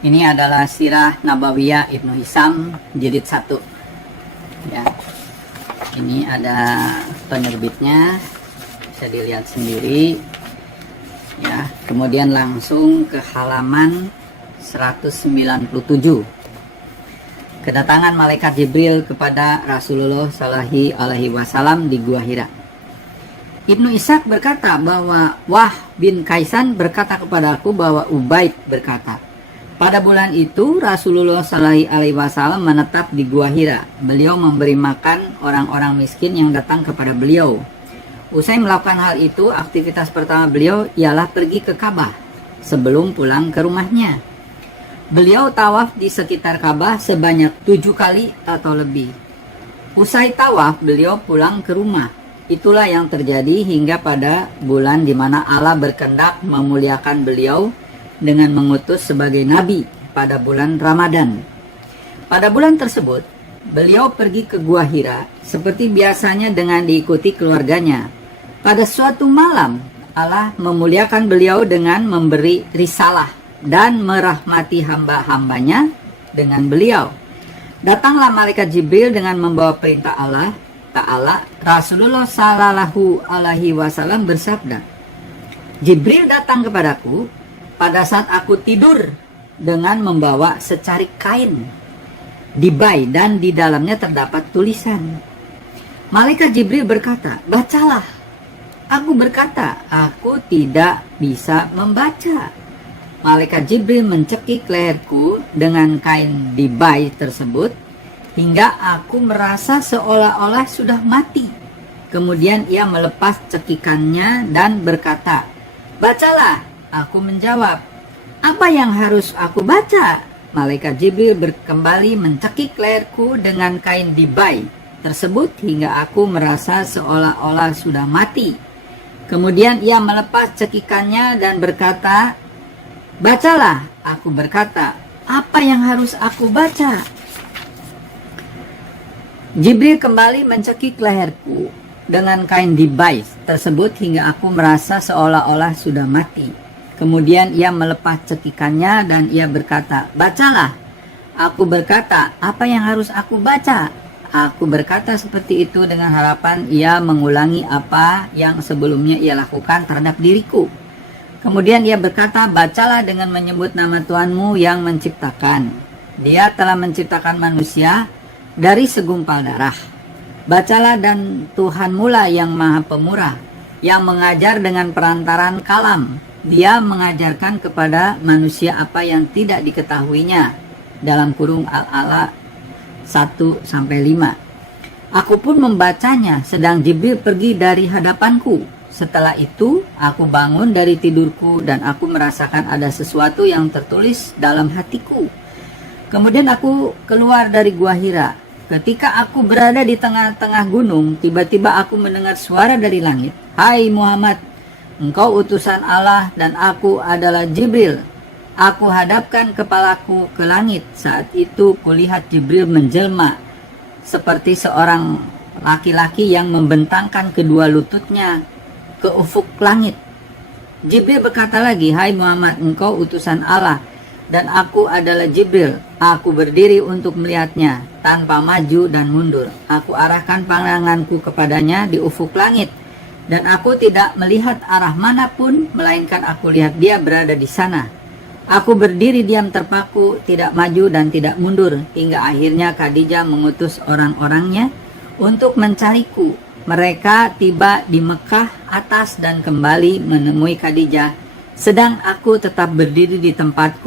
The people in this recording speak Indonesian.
Ini adalah Sirah Nabawiyah Ibnu Hisham jilid 1. Ya. Ini ada penerbitnya, bisa dilihat sendiri. Ya, kemudian langsung ke halaman 197. Kedatangan malaikat Jibril kepada Rasulullah Shallallahu Alaihi Wasallam di Gua Hira. Ibnu Ishaq berkata bahwa Wah bin Kaisan berkata kepadaku bahwa Ubaid berkata, pada bulan itu Rasulullah Shallallahu Alaihi Wasallam menetap di Gua Hira. Beliau memberi makan orang-orang miskin yang datang kepada beliau. Usai melakukan hal itu, aktivitas pertama beliau ialah pergi ke Ka'bah sebelum pulang ke rumahnya. Beliau tawaf di sekitar Ka'bah sebanyak 7 kali atau lebih. Usai tawaf, beliau pulang ke rumah. Itulah yang terjadi hingga pada bulan di mana Allah berkehendak memuliakan beliau dengan mengutus sebagai nabi pada bulan Ramadan. Pada bulan tersebut, beliau pergi ke Gua Hira seperti biasanya dengan diikuti keluarganya. Pada suatu malam, Allah memuliakan beliau dengan memberi risalah dan merahmati hamba-hambanya dengan beliau. Datanglah malaikat Jibril dengan membawa perintah Allah Ta'ala. Rasulullah Sallallahu Alaihi Wasallam bersabda, Jibril datang kepadaku pada saat aku tidur dengan membawa secarik kain dibai dan di dalamnya terdapat tulisan. Malaikat Jibril berkata, bacalah. Aku berkata, aku tidak bisa membaca. Malaikat Jibril mencekik leherku dengan kain dibai tersebut hingga aku merasa seolah-olah sudah mati. Kemudian ia melepas cekikannya dan berkata, bacalah. Aku menjawab, apa yang harus aku baca? Malaikat Jibril kembali mencekik leherku dengan kain dibai tersebut hingga aku merasa seolah-olah sudah mati. Kemudian ia melepas cekikannya dan berkata, bacalah. Aku berkata, apa yang harus aku baca? Jibril kembali mencekik leherku dengan kain dibai tersebut hingga aku merasa seolah-olah sudah mati. Kemudian ia melepas cekikannya dan ia berkata, bacalah. Aku berkata, apa yang harus aku baca? Aku berkata seperti itu dengan harapan ia mengulangi apa yang sebelumnya ia lakukan terhadap diriku. Kemudian ia berkata, bacalah dengan menyebut nama Tuhanmu yang menciptakan. Dia telah menciptakan manusia dari segumpal darah. Bacalah dan Tuhanmu lah yang maha pemurah, yang mengajar dengan perantaran kalam. Dia mengajarkan kepada manusia apa yang tidak diketahuinya. Dalam kurung Al-A'la 1-5. Aku pun membacanya sedang Jibril pergi dari hadapanku. Setelah itu aku bangun dari tidurku dan aku merasakan ada sesuatu yang tertulis dalam hatiku. Kemudian aku keluar dari Gua Hira. Ketika aku berada di tengah-tengah gunung, tiba-tiba aku mendengar suara dari langit. Hai Muhammad, engkau utusan Allah dan aku adalah Jibril. Aku hadapkan kepalaku ke langit. Saat itu kulihat Jibril menjelma seperti seorang laki-laki yang membentangkan kedua lututnya ke ufuk langit. Jibril berkata lagi, hai Muhammad, engkau utusan Allah dan aku adalah Jibril. Aku berdiri untuk melihatnya tanpa maju dan mundur. Aku arahkan pandanganku kepadanya di ufuk langit. Dan aku tidak melihat arah manapun, melainkan aku lihat dia berada di sana. Aku berdiri diam terpaku, tidak maju dan tidak mundur, hingga akhirnya Khadijah mengutus orang-orangnya untuk mencariku. Mereka tiba di Mekah atas dan kembali menemui Khadijah, sedang aku tetap berdiri di tempatku.